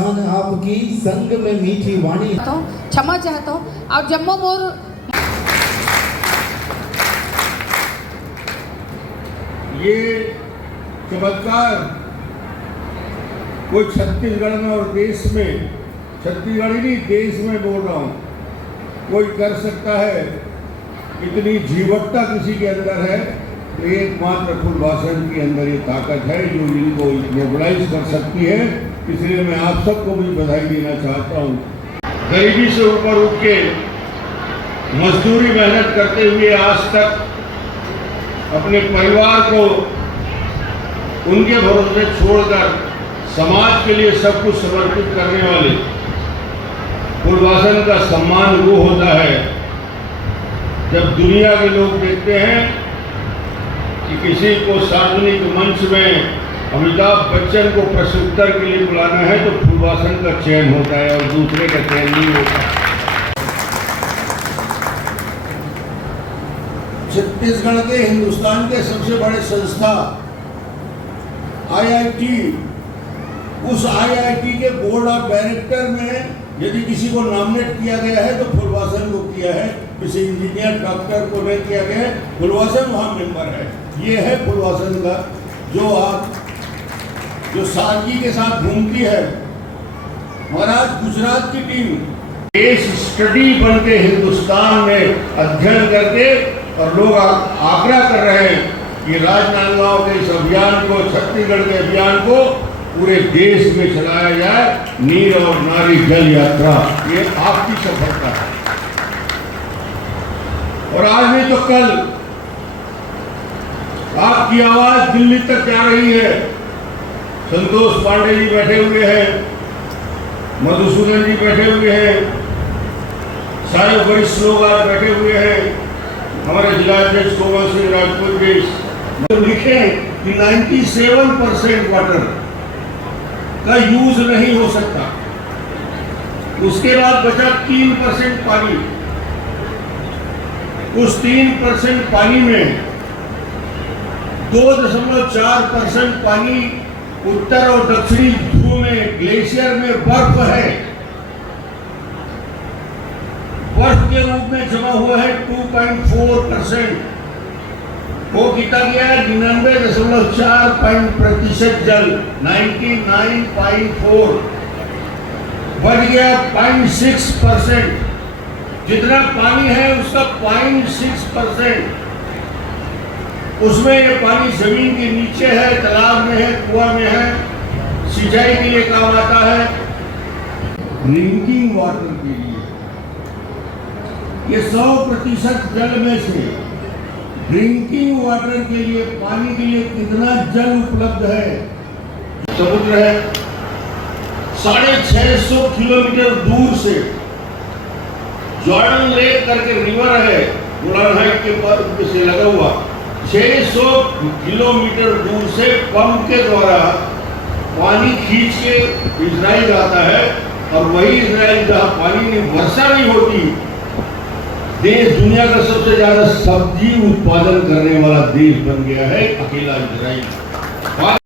जान आपकी संग में मीठी वाणी। क्षमा चाहता हूँ। आप जम्मू मोर ये चमत्कार कोई छत्तीसगढ़ में और देश में, छत्तीसगढ़ ही नहीं देश में बोल रहा हूँ, कोई कर सकता है। इतनी जीवटता किसी के अंदर है, एकमात्र फुलवासन के अंदर ये ताकत है जो इनको मोबिलाइज कर सकती है। इसलिए मैं आप सबको भी बधाई देना चाहता हूँ। गरीबी से ऊपर उठ के मजदूरी मेहनत करते हुए आज तक अपने परिवार को उनके भरोसे छोड़कर समाज के लिए सब कुछ समर्पित करने वाले फुलवासन का सम्मान वो होता है जब दुनिया के लोग देखते हैं कि किसी को सार्वजनिक मंच में अमिताभ बच्चन को प्रश्नोत्तर के लिए बुलाना है तो फुलवासन का चयन होता है और दूसरे का चयन नहीं होता। छत्तीसगढ़ के हिंदुस्तान के सबसे बड़े संस्था IIT, उस IIT के बोर्ड ऑफ डायरेक्टर में यदि किसी को नॉमिनेट किया गया है तो फुलवासन को किया है, किसी इंजीनियर डॉक्टर को नहीं किया गया है, फुलवासन वहाँ मेंबर है। ये है फुलवासन का जो सादगी के साथ घूमती है। महाराज गुजरात की टीम केस स्टडी बनके हिंदुस्तान में अध्ययन करके और लोग आग्रह कर रहे हैं कि राजनांदगांव के इस अभियान को, छत्तीसगढ़ के अभियान को पूरे देश में चलाया जाए। नीर और नारी जल यात्रा, ये आपकी सफलता है। और आज नहीं तो कल आपकी आवाज दिल्ली तक जा रही है। संतोष पांडे जी बैठे हुए हैं, मधुसूदन जी बैठे हुए हैं, सारे वरिष्ठ लोग आज बैठे हुए हैं, हमारे जिलाध्यक्ष गोपाल सिंह राजपूत जी लिखे कि 97% वाटर का यूज नहीं हो सकता। उसके बाद बचा 3% पानी। उस 3% पानी में 2.4% पानी उत्तर और दक्षिणी ध्रुव में ग्लेशियर में बर्फ है, बर्फ के रूप में जमा हुआ है 2.4%। वो कितना गया है 99.4% जल, 99.4 बढ़ गया 0.6%। जितना पानी है उसका 0.6%, उसमें ये पानी जमीन के नीचे है, तालाब में है, कुआं में है, सिंचाई के लिए काम आता है, ड्रिंकिंग वाटर के लिए। ये 100% जल में से ड्रिंकिंग वाटर के लिए, पानी के लिए कितना जल उपलब्ध है। समुद्र है 650 किलोमीटर दूर से, जॉर्डन लेक करके रिवर है गोलान हाइट के ऊपर से लगा हुआ, 600 किलोमीटर दूर से पंप के द्वारा पानी खींच के इजराइल आता है। और वही इजराइल जहाँ पानी में वर्षा नहीं होती, देश दुनिया का सबसे ज्यादा सब्जी उत्पादन करने वाला देश बन गया है अकेला इजराइल।